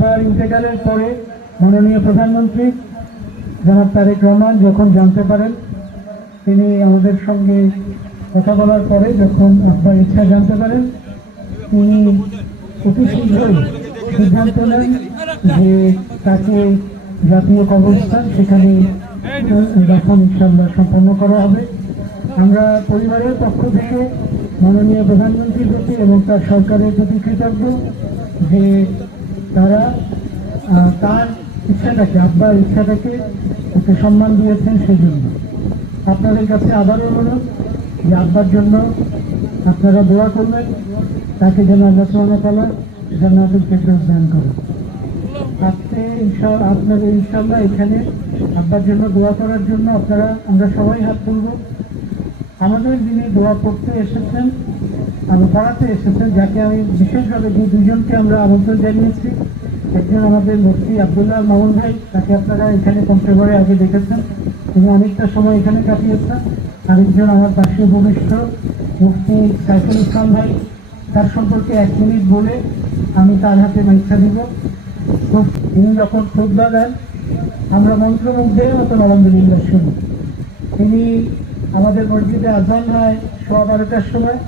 আব্বার ইন্তেকালের পরে মাননীয় প্রধানমন্ত্রী জনাব তারেক রহমান যখন জানতে পারেন, তিনি আমাদের সঙ্গে কথা বলার পরে যখন আব্বার ইচ্ছা জানতে পারেন, তিনি অতি শীঘ্রই সিদ্ধান্ত নেন যে তাকে জাতীয় কবরস্থান সেখানে দাফন ইনশাআল্লাহ সম্পন্ন করা হবে। আমরা পরিবারের পক্ষ থেকে মাননীয় প্রধানমন্ত্রীর প্রতি এবং তার সরকারের প্রতি কৃতজ্ঞ যে তারা তার ইচ্ছাটাকে, আব্বার ইচ্ছাটাকে একটু সম্মান দিয়েছেন। সেই জন্য আপনাদের কাছে আবারও অনুরোধ যে আব্বার জন্য আপনারা দোয়া করবেন, তাকে যেন আল্লাহ সুবহানাহু ওয়া তাআলা জান্নাতুল ফেরদৌস দান করেন। আজকে আপনাদের ইনশাআল্লাহ এখানে আব্বার জন্য দোয়া করার জন্য আমরা সবাই হাত তুলব। আমাদের যিনি দোয়া করতে এসেছেন, পড়াতে এসেছেন, যাকে আমি বিশেষভাবে যে দুজনকে আমরা আমন্ত্রণ জানিয়েছি, একজন আমাদের মুফতি আব্দুল্লাহ মামুন ভাই, তাকে আপনারা এখানে পঞ্চগড়ে আগে দেখেছেন, তিনি অনেকটা সময় এখানে কাটিয়েছেন। আরেকজন আমার পাশে ভূমিষ্ঠ মুফতি সাইফুল ইসলাম ভাই, তার সম্পর্কে 1 মিনিট বলে আমি তার হাতে মাইকটা দিব। তিনি যখন খুতবা দেন আমরা মন্ত্রমুগ্ধের মতো আলহামদুলিল্লাহ শুনি। তিনি আমাদের মসজিদে আজান হয় 12:15টার সময়।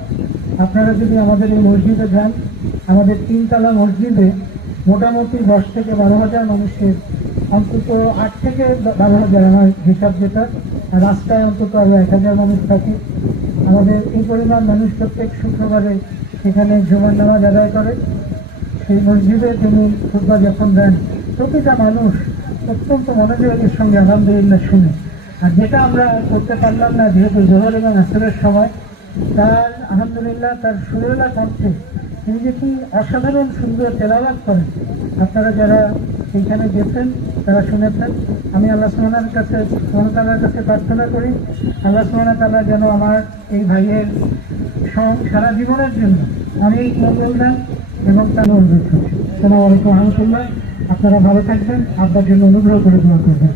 আপনারা যদি আমাদের এই মসজিদে যান, আমাদের 3 তলা মসজিদে মোটামুটি 10 থেকে 12,000 মানুষের, অন্তত 8 থেকে 12,000 আমার হিসাব যেটা, রাস্তায় অন্তত আরো 1,000 মানুষ থাকে। আমাদের এই পরিমাণ মানুষ প্রত্যেক শুক্রবারে সেখানে জুমার নামাজ আদায় করে। সেই মসজিদে তিনি খুতবা যখন দেন, প্রতিটা মানুষ অত্যন্ত মনোযোগের সঙ্গে আলহামদুলিল্লাহ শুনে। আর যেটা আমরা করতে পারলাম না, যেহেতু জোহর এবং আসরের সময়, তার আলহামদুলিল্লাহ তার সুরেলা কণ্ঠে তিনি যে কি অসাধারণ সুন্দর তেলাওয়াত করেন, আপনারা যারা এইখানে গেছেন তারা শুনেছেন। আমি আল্লাহ সুবহানাহু ওয়া তাআলার কাছে প্রার্থনা করি, আল্লাহ সুবহানাহু ওয়া তাআলা যেন আমার এই ভাইয়ের সারা জীবনের জন্য অনেক মঙ্গল দেন এবং তার অনুরোধ করছি। আসসালামু আলাইকুম ওয়া রাহমাতুল্লাহ। আপনারা ভালো থাকবেন, আব্বার জন্য অনুগ্রহ করে দোয়া করবেন।